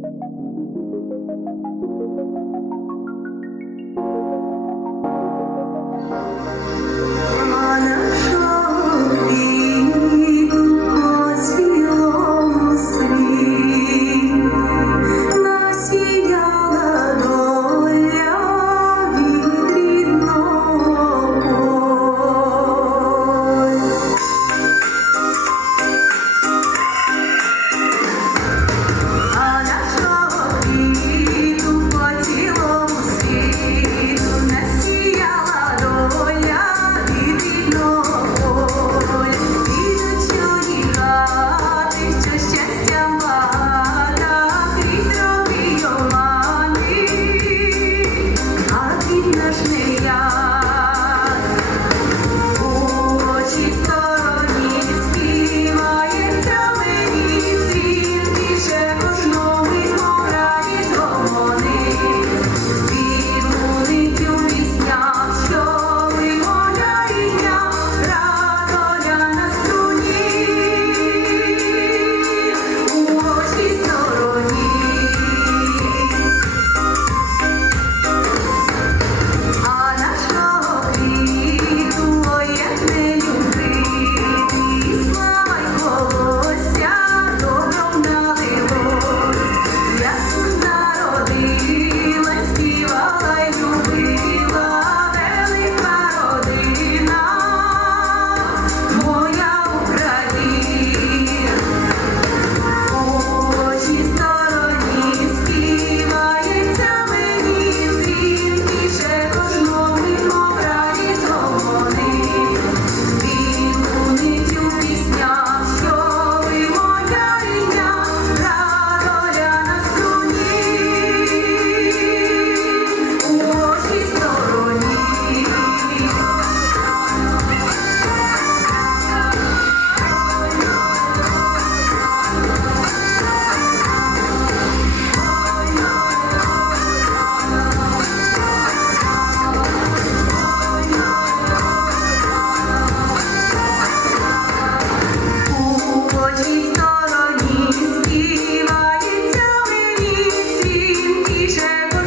Romana Señor. t-shirt